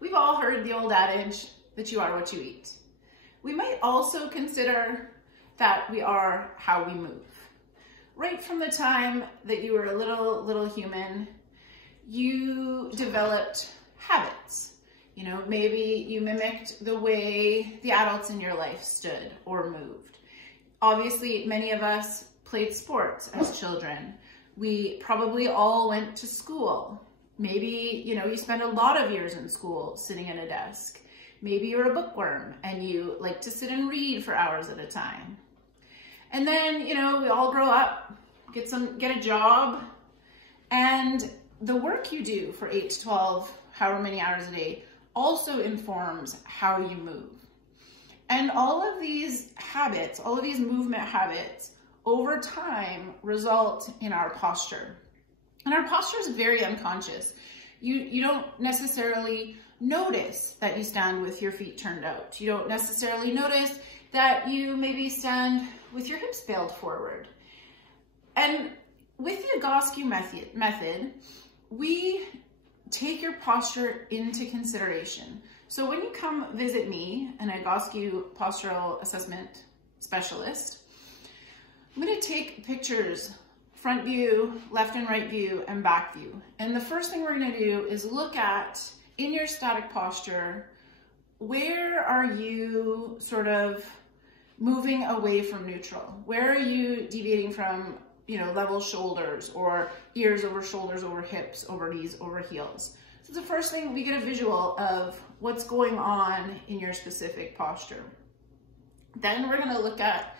We've all heard the old adage that you are what you eat. We might also consider that we are how we move. Right from the time that you were a little human, you developed habits. You know, maybe you mimicked the way the adults in your life stood or moved. Obviously, many of us played sports as children. We probably all went to school. Maybe, you know, you spent a lot of years in school sitting at a desk. Maybe you're a bookworm and you like to sit and read for hours at a time. And then, you know, we all grow up, get a job, and the work you do for 8 to 12, however many hours a day, also informs how you move. And all of these habits, all of these movement habits, over time result in our posture. And our posture is very unconscious. You don't necessarily notice that you stand with your feet turned out. You don't necessarily notice that you maybe stand with your hips failed forward. And with the Egoscue method, we take your posture into consideration. So when you come visit me, an Egoscue postural assessment specialist, I'm going to take pictures, front view, left and right view, and back view. And the first thing we're going to do is look at, in your static posture, where are you sort of moving away from neutral? Where are you deviating from, you know, level shoulders or ears over shoulders, over hips, over knees, over heels? So the first thing, we get a visual of what's going on in your specific posture. Then we're going to look at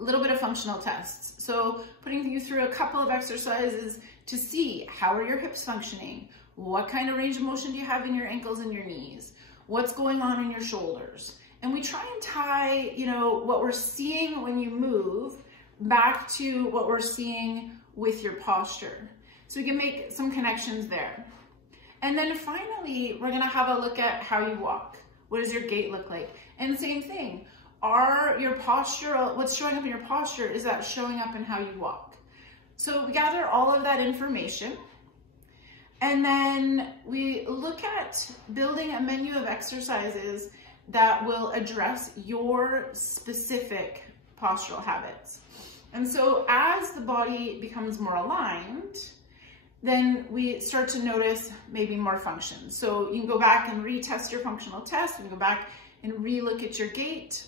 a little bit of functional tests. So putting you through a couple of exercises to see how are your hips functioning? What kind of range of motion do you have in your ankles and your knees? What's going on in your shoulders? And we try and tie, you know, what we're seeing when you move back to what we're seeing with your posture. So we can make some connections there. And then finally, we're gonna have a look at how you walk. What does your gait look like? And same thing, your posture, what's showing up in your posture, is that showing up in how you walk? So we gather all of that information, and then we look at building a menu of exercises that will address your specific postural habits. And so as the body becomes more aligned, then we start to notice maybe more function. So you can go back and retest your functional test. You can go back and re-look at your gait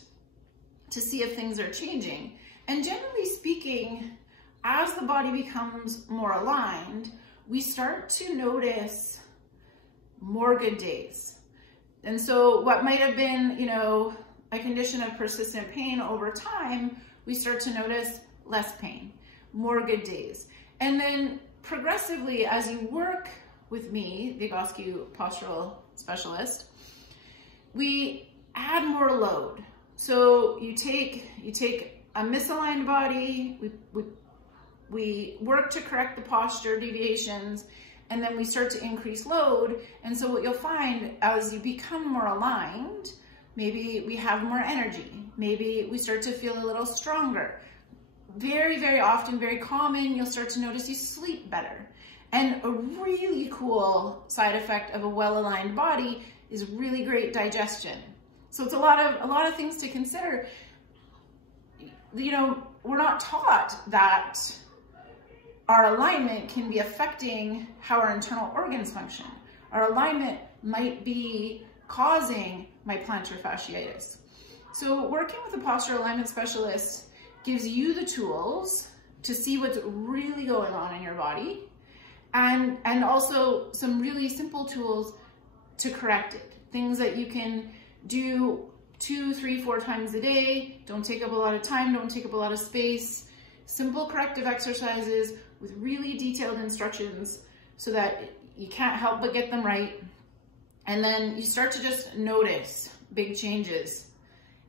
to see if things are changing. And generally speaking, as the body becomes more aligned, we start to notice more good days. And so what might have been, you know, a condition of persistent pain over time, we start to notice less pain, more good days. And then progressively, as you work with me, the Egoscue postural specialist, we add more load. So you take a misaligned body, we work to correct the posture deviations, and then we start to increase load. And so what you'll find as you become more aligned, maybe we have more energy, maybe we start to feel a little stronger. Very, very often, very common, you'll start to notice you sleep better. And a really cool side effect of a well-aligned body is really great digestion. So it's a lot of things to consider. You know, we're not taught that our alignment can be affecting how our internal organs function. Our alignment might be causing my plantar fasciitis. So working with a postural alignment specialist gives you the tools to see what's really going on in your body, and also some really simple tools to correct it. Things that you can do 2, 3, 4 times a day. Don't take up a lot of time, don't take up a lot of space. Simple corrective exercises with really detailed instructions so that you can't help but get them right. And then you start to just notice big changes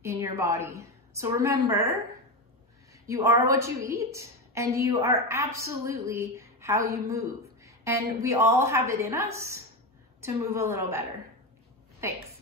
in your body. So remember, you are what you eat, and you are absolutely how you move. And we all have it in us to move a little better. Thanks.